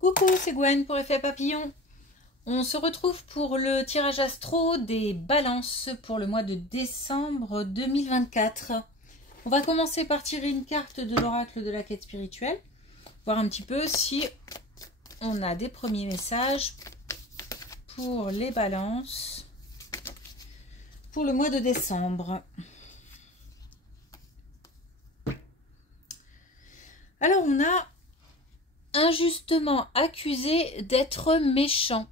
Coucou, c'est Gwen pour Effet Papillon. On se retrouve pour le tirage astro des balances pour le mois de décembre 2024. On va commencer par tirer une carte de l'oracle de la quête spirituelle, voir un petit peu si on a des premiers messages pour les balances pour le mois de décembre. Alors on a injustement accusé d'être méchant.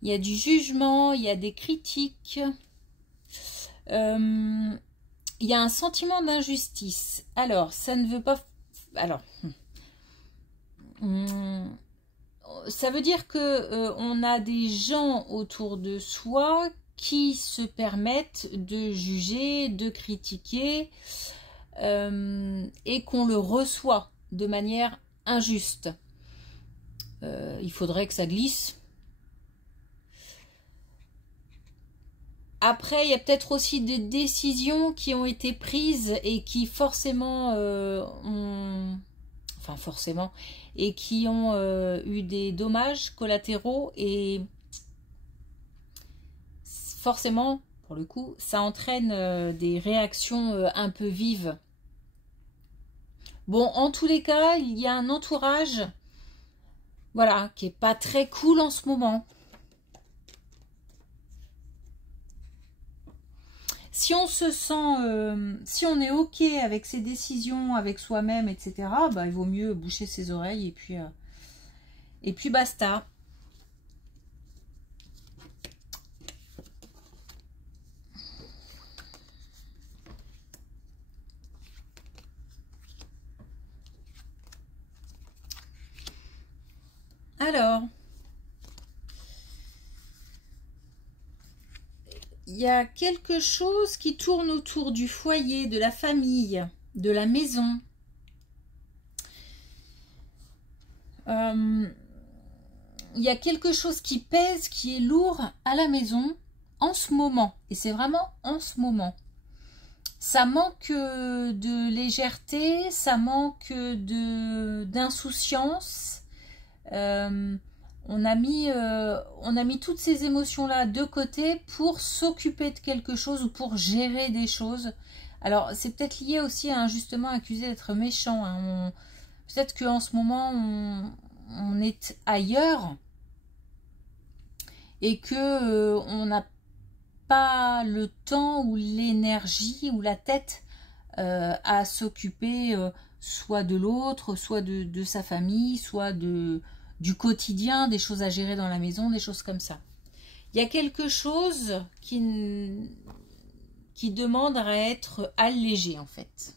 Il y a du jugement, il y a des critiques, il y a un sentiment d'injustice. Alors, ça ne veut pas... Alors, ça veut dire que on a des gens autour de soi qui se permettent de juger, de critiquer, et qu'on le reçoit de manière injuste. Il faudrait que ça glisse. Après, il y a peut-être aussi des décisions qui ont été prises et qui forcément enfin forcément, et qui ont eu des dommages collatéraux, et forcément, pour le coup, ça entraîne des réactions un peu vives. Bon, en tous les cas, il y a un entourage, voilà, qui est pas très cool en ce moment. Si on se sent, si on est ok avec ses décisions, avec soi-même, etc., bah, il vaut mieux boucher ses oreilles et puis basta. Alors, il y a quelque chose qui tourne autour du foyer, de la famille, de la maison. Il y a quelque chose qui pèse, qui est lourd à la maison en ce moment. Et c'est vraiment en ce moment. Ça manque de légèreté, ça manque d'insouciance. On a mis toutes ces émotions-là de côté pour s'occuper de quelque chose ou pour gérer des choses. Alors, c'est peut-être lié aussi à un justement accusé d'être méchant. Hein. Peut-être qu'en ce moment, on est ailleurs et que on n'a pas le temps ou l'énergie ou la tête à s'occuper soit de l'autre, soit de sa famille, soit du quotidien, des choses à gérer dans la maison, des choses comme ça. Il y a quelque chose qui demande à être allégé en fait.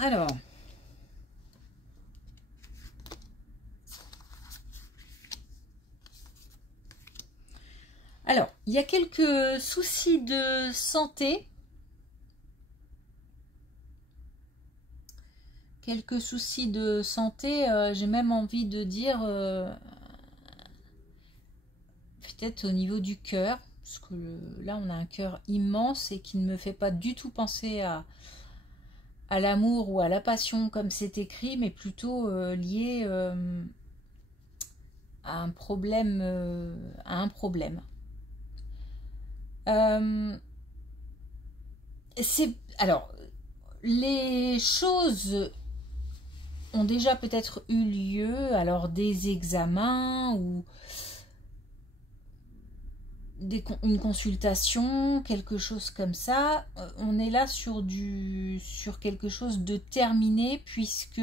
Alors, il y a quelques soucis de santé. Quelques soucis de santé, j'ai même envie de dire peut-être au niveau du cœur, parce que là on a un cœur immense et qui ne me fait pas du tout penser à l'amour ou à la passion comme c'est écrit, mais plutôt lié à un problème. Alors, les choses ont déjà peut-être eu lieu, alors des examens ou une consultation, quelque chose comme ça. On est là sur quelque chose de terminé, puisque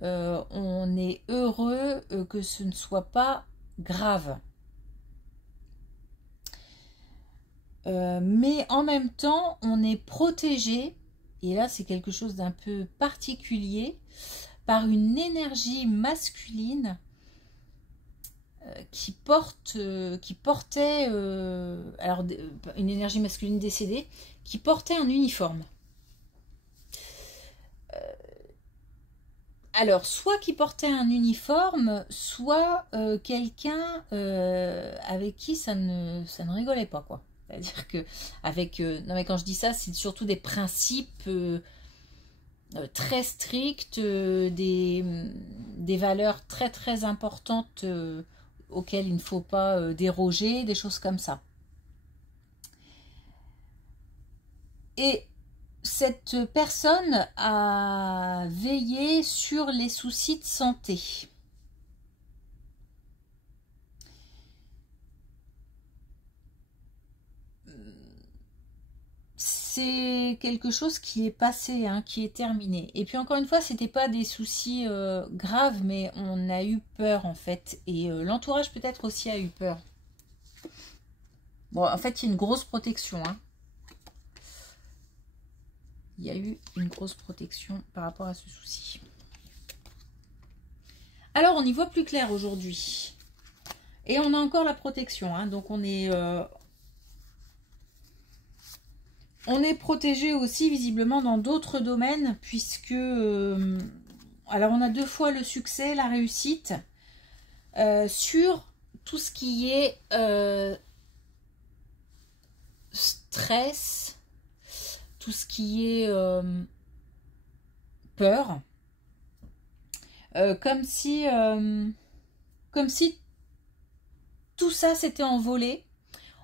on est heureux que ce ne soit pas grave. Mais en même temps, on est protégé, et là c'est quelque chose d'un peu particulier, par une énergie masculine qui portait, alors une énergie masculine décédée, qui portait un uniforme. alors, soit qui portait un uniforme, soit quelqu'un avec qui ça ne rigolait pas, quoi. C'est-à-dire que, avec... non, mais quand je dis ça, c'est surtout des principes très strictes, des valeurs très, très importantes auxquelles il ne faut pas déroger, des choses comme ça. Et cette personne a veillé sur les soucis de santé. C'est quelque chose qui est passé, hein, qui est terminé. Et puis encore une fois, c'était pas des soucis graves, mais on a eu peur en fait. Et l'entourage peut-être aussi a eu peur. Bon, en fait, il y a une grosse protection, hein. Il y a eu une grosse protection par rapport à ce souci. Alors, on y voit plus clair aujourd'hui. Et on a encore la protection, hein. Donc, on est protégé aussi visiblement dans d'autres domaines, puisque... alors, on a 2 fois le succès, la réussite, sur tout ce qui est stress, tout ce qui est peur, comme si tout ça s'était envolé.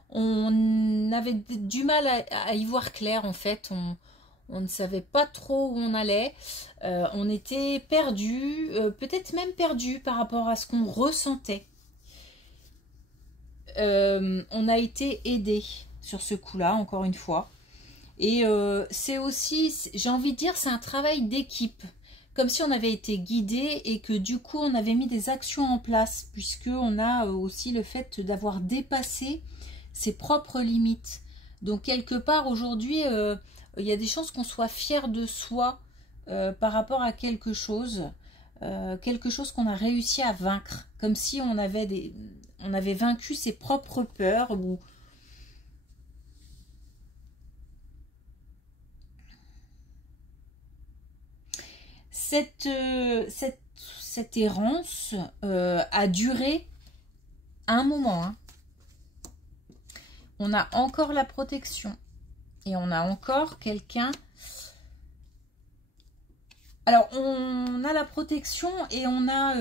On avait du mal à y voir clair en fait. On ne savait pas trop où on allait. On était perdu, peut-être même perdu par rapport à ce qu'on ressentait. On a été aidé sur ce coup-là, encore une fois. Et c'est aussi, j'ai envie de dire, c'est un travail d'équipe. Comme si on avait été guidé et que du coup, on avait mis des actions en place. Puisqu'on a aussi le fait d'avoir dépassé ses propres limites. Donc, quelque part, aujourd'hui, il y a des chances qu'on soit fier de soi par rapport à quelque chose qu'on a réussi à vaincre. Comme si on avait vaincu ses propres peurs ou... Cette errance a duré un moment. Hein. On a encore la protection. Et on a encore quelqu'un... Alors, on a la protection et on a...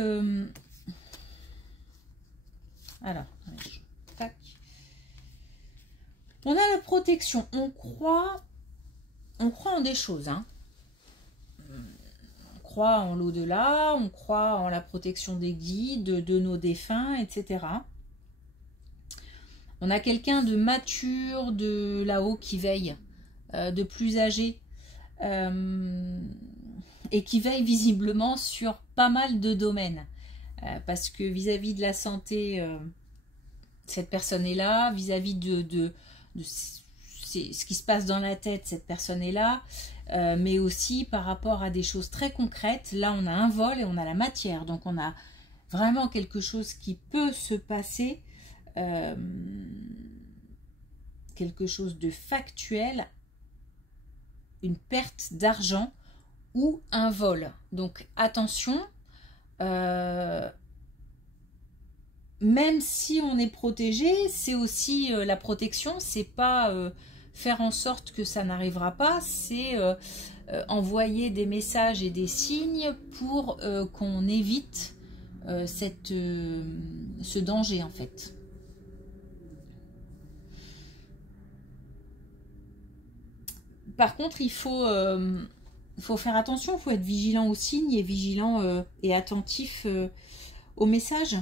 Alors, tac. On a la protection. On croit en des choses, hein. On croit en l'au-delà, on croit en la protection des guides, de nos défunts, etc. On a quelqu'un de mature, de là-haut qui veille, de plus âgé, et qui veille visiblement sur pas mal de domaines. Parce que vis-à-vis de la santé, cette personne est là, vis-à-vis de ce qui se passe dans la tête, cette personne est là, mais aussi par rapport à des choses très concrètes. Là, on a un vol et on a la matière, donc on a vraiment quelque chose qui peut se passer, quelque chose de factuel, une perte d'argent ou un vol. Donc attention, même si on est protégé, c'est aussi la protection, c'est pas faire en sorte que ça n'arrivera pas, c'est envoyer des messages et des signes pour qu'on évite ce danger en fait. Par contre, il faut faire attention, il faut être vigilant aux signes et vigilant et attentif aux messages.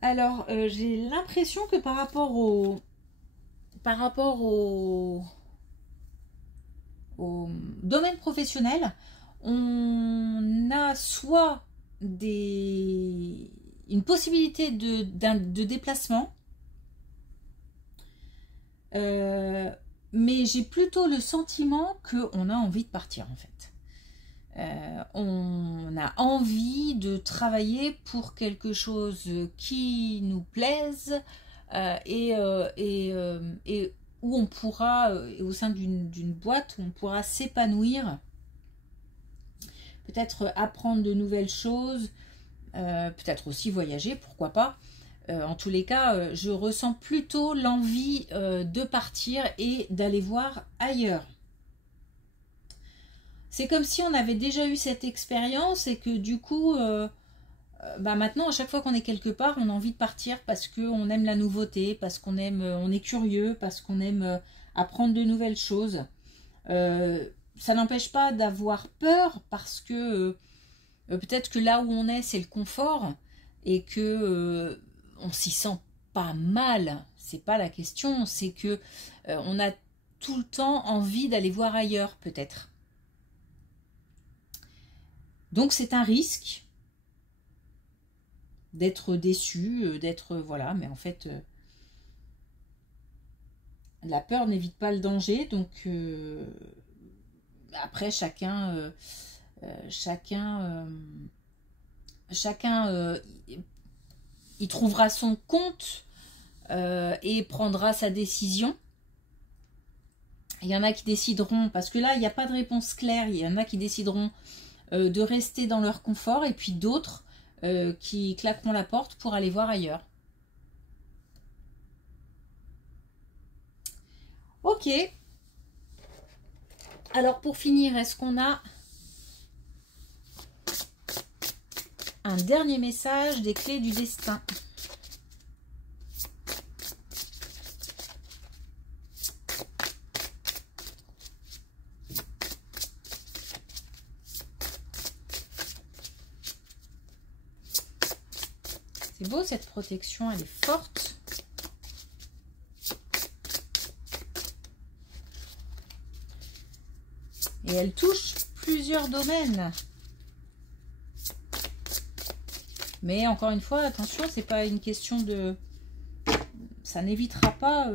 Alors, j'ai l'impression que par rapport au domaine professionnel, on a soit une possibilité de déplacement, mais j'ai plutôt le sentiment qu'on a envie de partir en fait. On a a envie de travailler pour quelque chose qui nous plaise et où on pourra, au sein d'une boîte, où on pourra s'épanouir, peut-être apprendre de nouvelles choses, peut-être aussi voyager, pourquoi pas. En tous les cas, je ressens plutôt l'envie de partir et d'aller voir ailleurs. C'est comme si on avait déjà eu cette expérience et que du coup, maintenant, à chaque fois qu'on est quelque part, on a envie de partir parce qu'on aime la nouveauté, parce qu'on aime, on est curieux, parce qu'on aime apprendre de nouvelles choses. Ça n'empêche pas d'avoir peur parce que peut-être que là où on est, c'est le confort et que on s'y sent pas mal. C'est pas la question, c'est que on a tout le temps envie d'aller voir ailleurs, peut-être. Donc c'est un risque d'être déçu, d'être voilà, mais en fait la peur n'évite pas le danger, donc après chacun il trouvera son compte et prendra sa décision. Il y en a qui décideront, parce que là il n'y a pas de réponse claire, il y en a qui décideront de rester dans leur confort et puis d'autres qui claqueront la porte pour aller voir ailleurs. Ok. Alors pour finir, est-ce qu'on a un dernier message des clés du destin? C'est beau cette protection, elle est forte. Et elle touche plusieurs domaines. Mais encore une fois, attention, c'est pas une question de... Ça n'évitera pas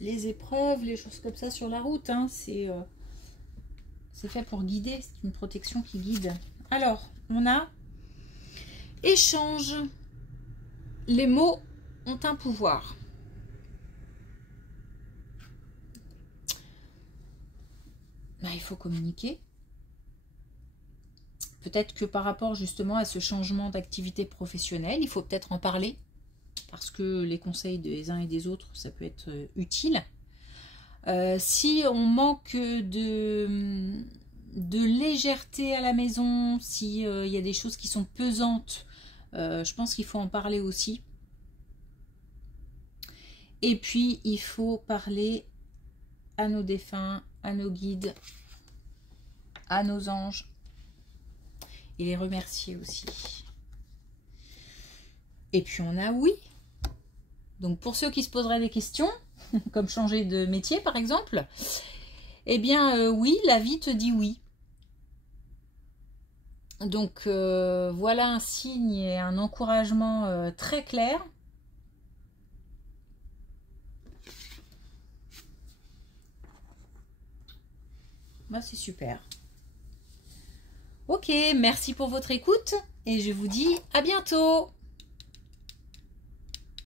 les épreuves, les choses comme ça sur la route. Hein. C'est fait pour guider, c'est une protection qui guide. Alors, on a échange. Les mots ont un pouvoir. Ben, il faut communiquer. Peut-être que par rapport justement à ce changement d'activité professionnelle, il faut peut-être en parler. Parce que les conseils des uns et des autres, ça peut être utile. Si on manque de légèreté à la maison, s'il y a des choses qui sont pesantes, je pense qu'il faut en parler aussi. Et puis, il faut parler à nos défunts, à nos guides, à nos anges. Et les remercier aussi. Et puis, on a oui. Donc, pour ceux qui se poseraient des questions, comme changer de métier, par exemple, eh bien, oui, la vie te dit oui. Donc voilà un signe et un encouragement très clair. Bah, c'est super. Ok, merci pour votre écoute et je vous dis à bientôt.